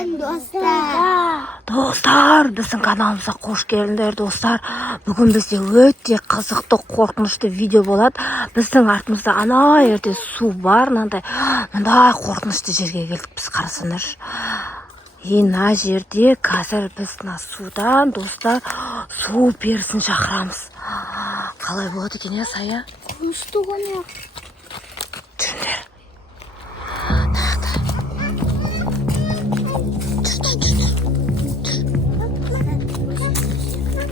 Selam dostlar. Dostlar, біздің каналымызға қош келдіңдер достар. Бүгін бізде өте қызықты, қорқынышты видео болады. Біздің артымызда ана ерде су бар, мынандай қорқынышты жерге келдік біз, қарасаңдаршы. Мына жерде қазір біз мына судан достар су перісін шақырамыз. Қалай болады екен, я Сая? Қорқынышты ғой. Жүріңдер.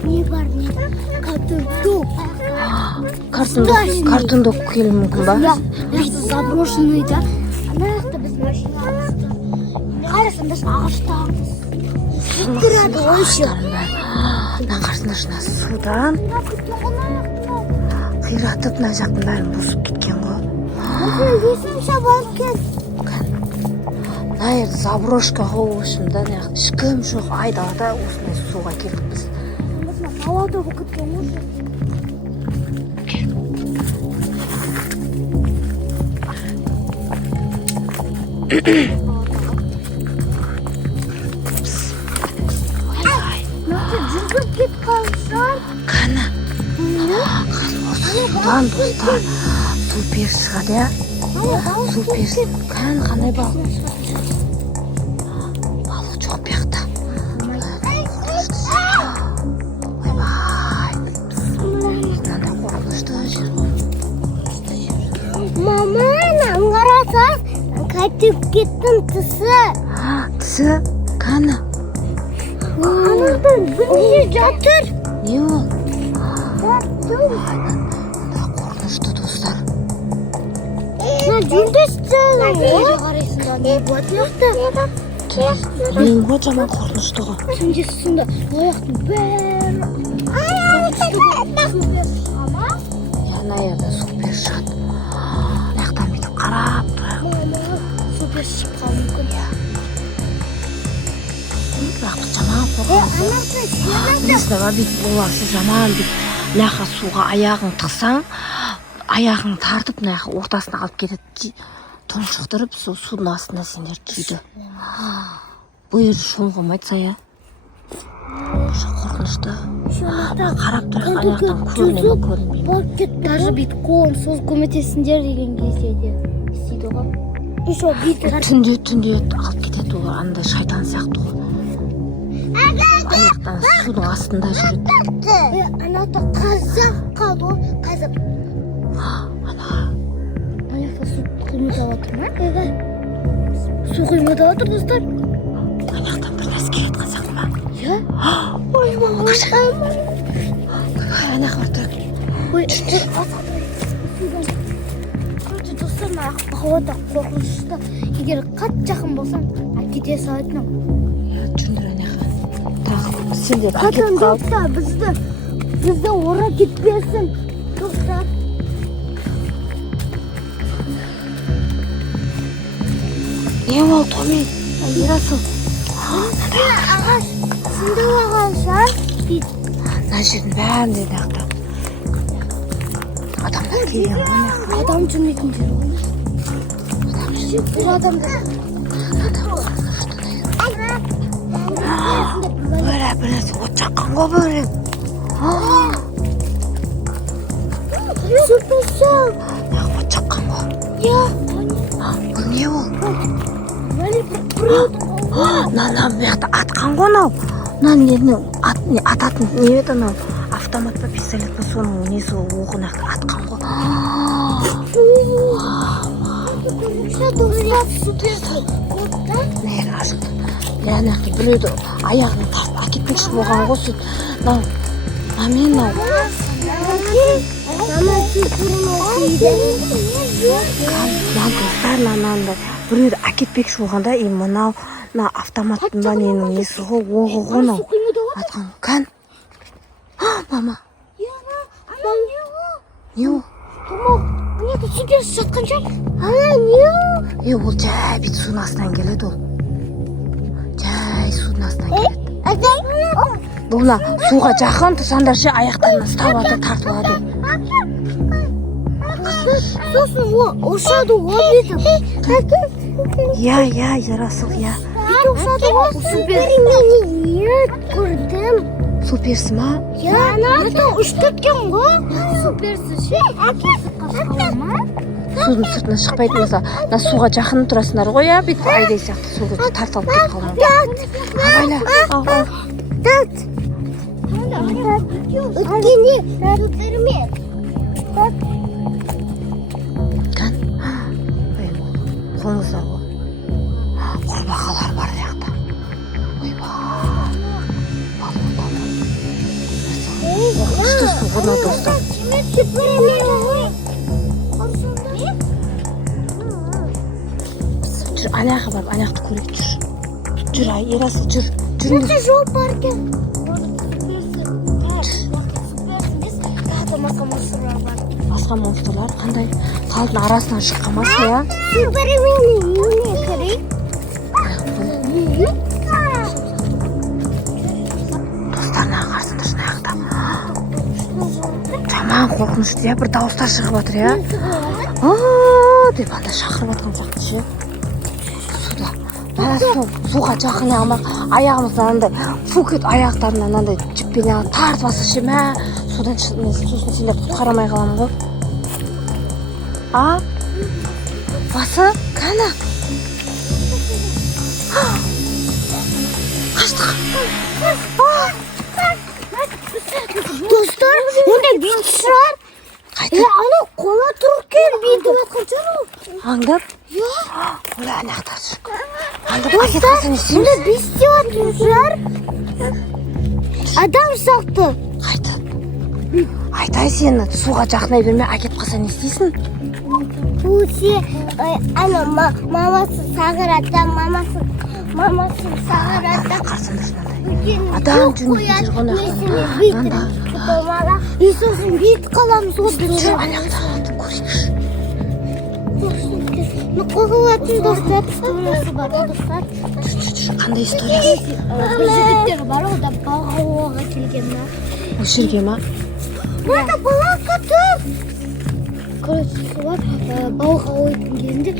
Не бар, не? Картондок келуі мүмкін ба? Да, это заброшенный, да? Ана біз машина алыстық. Қарасаңдаршы, ағаштарымыз. Тұрады ойшы. Мына қарасаңдаршы, судан қиратып мына жақтың бәрін бұзып кеткен ғой. Есімше болып кет. Мына жерде заброшка ғой, осында ешкім жоқ, айдалада осындай суға келдік біз. Қалада бұл кеткен ғой. Жүргіп кет қалышар. Қана. Судан достар. Су періс шығады, я? Су періс. Қандай балық? Балық жоқ бияқта. Ойбай. Мынандай қорқынышты жер ғой. Мама, аңғарасыз, қайтып кеттің тісі. Тісі? Қана. Анардан бірнеше жатыр. Не ол? Жатыр. Мында қорқынышты достар. Жүрдесті. Неге қарайсың да, не болады? Мен ғой жаман қорқынышты ғой. Түнде сонда ояқтың бәрі. Ана жерде су періс шығады. Аяқтан бүйтіп қарап тұрайық. Супер шығып қалуы мүмкін. Бірақ біз жаман қорқынышты. Білесің ба, бүйтіп оларсы жаман бүйтіп мына суға аяғың тықсаң, аяғың тартып мына ортасына алып кетеді. Тұншықтырып, сол судың астында сендер күйді. Бұл ер шомылмайды, Сая. Қорқынышты. Қарап тұрайық, аяқтан көріне ме, көрінбей ме? Даже бүйтіп қолын созып көмектессіңдер деген кезде де істейді ғой. Еще бүйтіп Түнде алып кетеді олар, андай шайтан сияқты ғой. Аяқтан судың астында жүреді. Анада қазақ қалды ғой, қазақ. Ана. Аяқта су құймада отыр ма? Су құймада отыр, достар. Аяқтан бір нәрсе келеді қазақ ма? Я? Ой, мама, қашан? Ана қартыр. Ой, короче, достар, қауада қорқынышты. Егер қатты жақын болсаң, кете салатын. Жүріңдер ана. Тағы сендер Қатан әкеп қалып. достар, бізді ора кетпесін. Достар. Не ол, Томи? Ерасыл. Ағаш, сынды ағаша. Мына жердің бәрінде дақта. Адамдар келген ғой. Адам жүрмейтін жер ғой. Бұл адамдар. Бөлі, білесі, от жаққан ғой бөлі. Сүпірсің. От жаққан ғой. Я. Бұл не ол? Вали біреуді. Нана бұяқта атқан ғой нау. Ататын не еді нау? Автомат па, пистолет па, соның несі оғын атқан ғой. Нәйін ашықты. Яғын біреуді аяғын тартып әкетпекші болған ғой сөйт. Нау, намен нау. Достар, біреуді әкетпекші болғанда, мынау автоматтың ба ненің несі ғой, оғы ғой нау. Атқан кән? Мама. Не ол? Міне түсігесі жатқан жай. Не ол? Ол жай бет судың астынан келеді ол. Жай судың астынан келеді. Бұл суға жақын тұрсандар аяқтарына ұстап алады, тартып алады. Сосын ошады ол бетім. Я, Ерасыл, я. Бүйтіп ұқсады ғой. Супермені көрдім. Суперсің ма? Я, это ұшып кеткен ғой. Суперсіз ше. Әкесі қашқала ма? Судың сыртына шықпайтын болса, мына суға жақын тұрасыңдар ғой, иә? Бүйтіп айдай сияқты суға тарталып кетіп қалған. Абайла, ал. Өткенде супермен. Кән. Қолыңызда ғой. Құрбақалар бар жақта. Қорқынышты су ғана достар. Жүр, аяғы бар, аяқты көрейік, жүр. Жүр, ерасы, жүр. Мында жол бар екен. Басқа монстрлар қандай қалдың арасынан шыққан ма иә? Суперменнің үйіне кірейік. Достарына қарсында шынаяқта. Жаман қорқынышты, иә, бір дауыстар шығып жатыр, иә? Деп анда шақырып жатқан сияқты ше. Суда. Бәрі суға жақын алмақ, аяғымыздан андай фукет аяқтарынан андай жіппен тартып басы ше, мә. Судан сусын сендер құтқарамай қаламын ғой. Басы, кәні. Қаштық. Достар, онда бейт шығар. Қайта. Ана қола тұркен бейді батқан жау. Аңдап? Ола аяқтар жүр. Аңдап пакет қалсын естейміз. Онда бейсте батқан шығар. Адам сақты. Қайта. Айтай сені суға жақынай берме, әкеп қалса не істейсің? Бұлсе, ана мамасы сағырата, мамасы сағырата. Қарсында шынандай. Адам жүрмейтін жер ғана анда. Иисусын бейт қаламыз ғой. Жүр, аяқты алатын көрейікші. Қоғылатын достар, историясы бар, достар. Жүр, қандай история? Бір жігіттер бар, ода балға оға келген ма? Осы жерге ма? Burada balık atır. Короче, var. Балға ойдың кезінде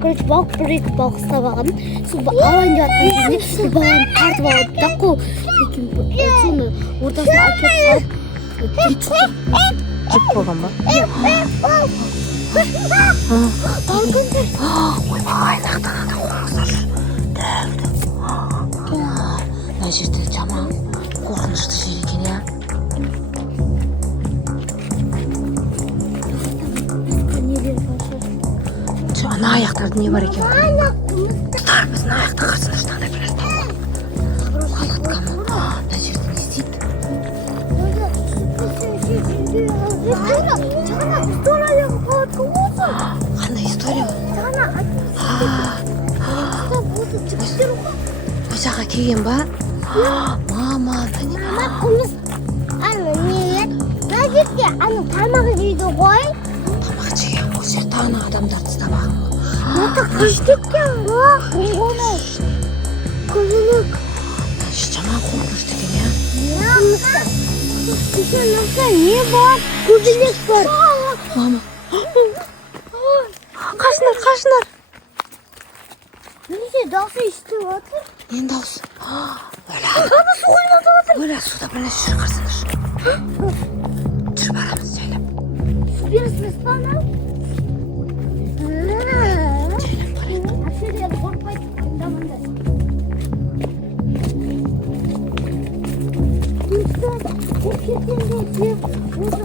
короче, балық бір екі балық ұстап алған. Сол алайын деп жатқан кезінде сол баланы тартып алады да қол. Соны ортасына әкеліп қалып Жүк болған ба? Балғындар. Ойбай, аяқтан анда қоңыздар жүр. Дәуді. Мына жерде жаман қорқынышты жер екен, иә? Ана аяқтарда не бар екен? Тұтар, біздің аяқты қарсында шынандай біраз табылған. Қалатқан ма? Мына жерде не істейді? Қандай история ол? Осы жаққа келген ба? Мама, Қымыз ана не еді? Мына жерде ана тамағы жейді ғой. тамақ жеген осы жерде ана адамдарды ұстап алған ғой. Это қыштекен ғой. Көзілік. Жаман қорқынышты екен, иә? Не бар? Көбелек бар. Мама. Қашындар. Неше даусы естіп отыр? Нен даусы? Оля, суда бірнәрсе жүр, қарсаңдар. Жүр, барамыз жайлап. Суперсіз бана? Әшіреді қорқпайды. Андамандай. Достар, көкетінде де осы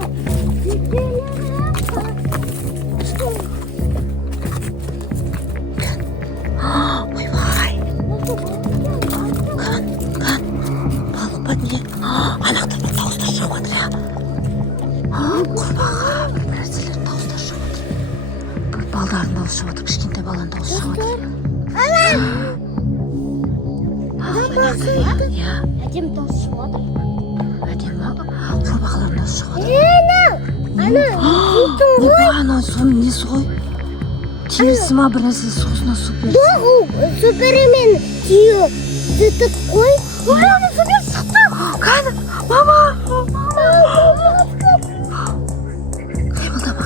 Ойбай. Кән. Балық ба не? Анақтан бір дауыстар шығып жатыр, иә? Құрбаға бір нәрселер дауыстар шығып жатыр. Бір балдардың дауысы шығып жатыр, кішкентай баланың дауысы шығып жатыр. Иә, әдем дауыс шығып отыр. әдемі ма? Құрбақалардың дауысы шығып жатыр. Ана, соның несі ғой? Терісі ма бір нәрсе соғысына су берді. Супермен тиyo. Зытып қой. Ана супер шықты. Кәні, мама. Қайбылдама.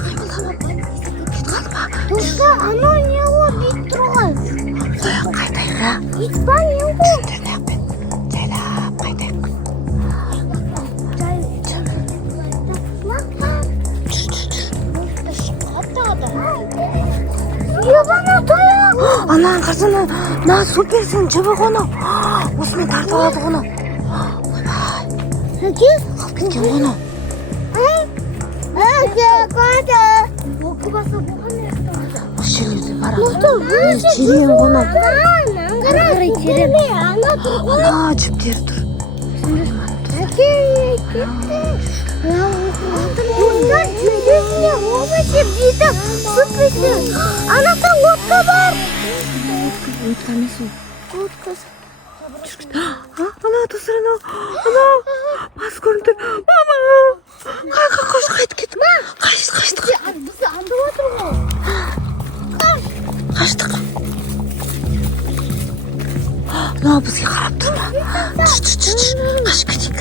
Кет қалды ма? Достар, ана не ғой бейт тұрған. Қояқ қайтайық, ә? итбайым ғой. Жүндерін ақпен жайлап қайтайық. Ебана тояқ. Анаң қасына, на суперсің жібі қоны. Осымен тартып алады қоны. Әкес? Қалып кеткен қоны. Оқы баса болған яқты. Осы жерлерде бара. Терең қоны. Қарай терем. Ана жіптері тұр. Әке, кетті. Достар жүлдесіне обычы бейді сүппесі. Анақта отқа бар. Отқа емес ол. Отқыз. Ана достар, ана бас көрініп тұр. Мама, қош қайтып кеттік. Қаштық. Бізді андып отыр ғой. Қаштық. Мына бізге қарап тұр ма? Түш. Қашып кетейік.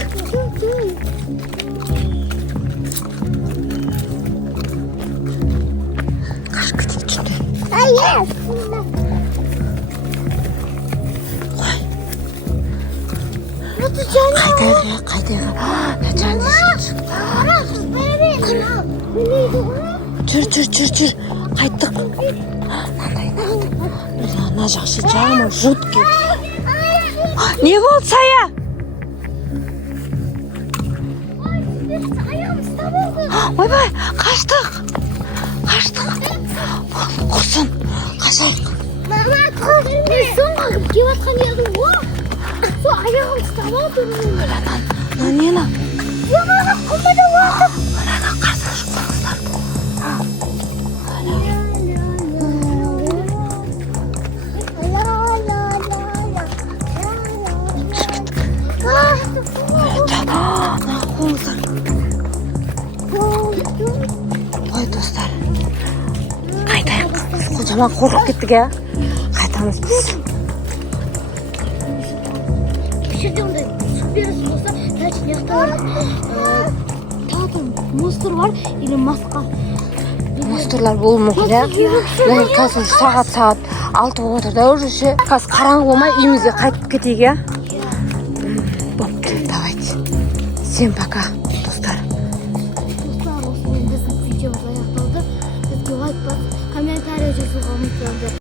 Қашып кетейік жүндер. Қайтайық. Жүр. Қайттық. Мынандай нағды. Ана жақшы жағымы жутки. Не болды сая? Ойбай, қаштық. Құрсын, қашайық. Мама, мен соңғы кеп атқан едім ғой. Сол аяғым ұстап алды. Нені? Мама, құмада уақыт. Ана қарсы қорғыздар. Ой, достар. Қайтайық. Қожаман қорқып кеттік, ә? Қайтамыз біз. Бұл жерде ондай су берісі болса, значит, яқта тағы монстр бар, или масқа. Монстрлар болуы мүмкін, ә? Мен қазір сағат 6 отыр да уже ше. Қазір қараңғы болмай үйімізге қайтып кетейік, ә? Боп келді, давайте. Всем пока, достар. Достар, осымен біздің видеомыз аяқталды. Бізге лайк басып, комментарий жазуға ұмытпаңыздар.